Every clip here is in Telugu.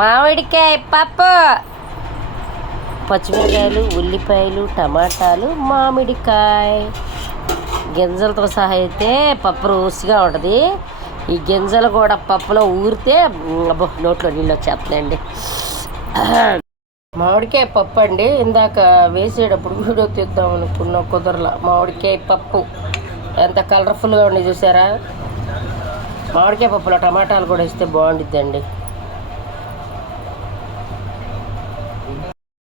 మామిడికాయ పప్పు, పచ్చిమిరకాయలు, ఉల్లిపాయలు, టమాటాలు, మామిడికాయ గింజలతో సహా అయితే పప్పు రుచిగా ఉంటుంది. ఈ గింజలు కూడా పప్పులో ఊరితే అబ్బో నోట్లో నీళ్ళు వచ్చేస్తున్నాయండి. మామిడికాయ పప్పు అండి. ఇందాక వేసేటప్పుడు వీడియో తీద్దాం అనుకున్న కుదరలా. మామిడికాయ పప్పు ఎంత కలర్ఫుల్గా ఉండి చూసారా. మామిడికాయ పప్పులో టమాటాలు కూడా వేస్తే బాగుండిద్దండి.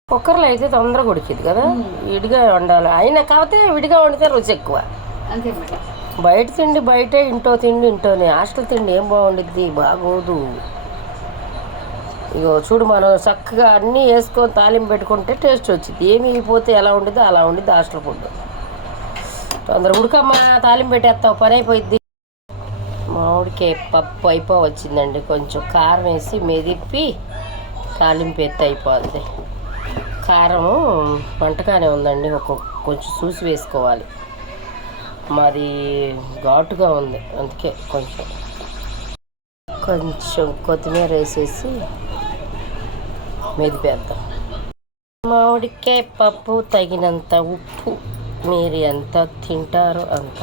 కుక్కర్లో అయితే తొందరగా ఉడికిద్ది కదా, విడిగా వండాలి. అయినా కాకపోతే విడిగా వండితే రుచి ఎక్కువ. బయట తిండి బయటే, ఇంట్లో తిండి ఇంట్లోనే. హాస్టల్ తిండి ఏం బాగుండిద్ది, బాగోదు. ఇగో చూడు, మనం చక్కగా అన్నీ వేసుకొని తాలింపు పెట్టుకుంటే టేస్ట్ వచ్చింది. ఏమి పోతే ఎలా ఉండిద్దో అలా ఉండిద్ది హాస్టల్ ఫుడ్. తొందర ఉడకమ్మా, తాలింపు పెట్టేస్తావు, పని అయిపోయింది. మామిడికాయ పప్పు వచ్చిందండి. కొంచెం కారం వేసి మెదిపి తాలింపు ఎత్తి అయిపోద్ది. కారము వంటకానే ఉందండి, కొంచెం చూసి వేసుకోవాలి. మరి ఘాటుగా ఉంది, అందుకే కొంచెం కొత్తిమీర వేసేసి మెదిపేద్దాం. మామిడికాయ పప్పు తగినంత ఉప్పు, మీరు ఎంత తింటారో అంత.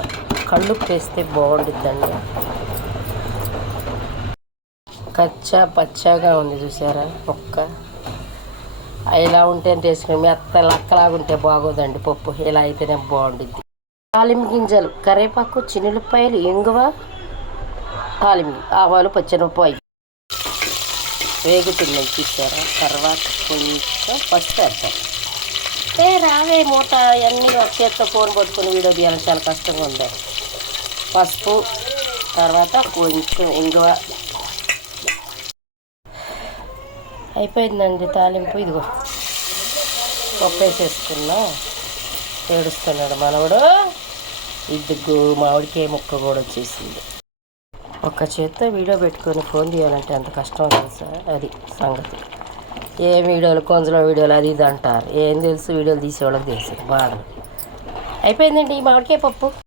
కళ్ళుప్పు వేస్తే బాగుండిద్దండి. కచ్చా పచ్చాగా ఉంది చూసారా ఒక్క. ఇలా ఉంటే టేస్ట్, మెత్త లక్కలాగుంటే బాగోదండి పప్పు. ఇలా అయితేనే బాగుండిద్ది. తాలింపు గింజలు, కరివేపాకు, చిన్నులపాయలు, ఇంగువ, తాలింపు, ఆవాలు, పచ్చిమిరపకాయ వేగుతున్నాయి చూసారా. తర్వాత కొంచెం పసుపు వేస్తాం. రావే మూత అన్నీ ఒక చేత్తో ఫోన్ పట్టుకుని వీడియో తీయాలని చాలా కష్టంగా ఉంది. పసుపు, తర్వాత కొంచెం ఇంగువ అయిపోయిందండి తాలింపు. ఇదిగో పప్పు వేసేసుకున్నా. ఏడుస్తున్నాడు మనవడు. ఇదిగో మామిడికాయ ముక్క కూడా వచ్చేసింది. ఒక్క చేత్తో వీడియో పెట్టుకొని ఫోన్ తీయాలంటే ఎంత కష్టం తెలుసా. అది సంగతి. ఏ వీడియోలు, కొంచెం వీడియోలు అది ఇది అంటారు. ఏం తెలుసు, వీడియోలు తీసేవాళ్ళకి తెలుసు బాధ. అయిపోయిందండి ఈ మామిడికాయ పప్పు.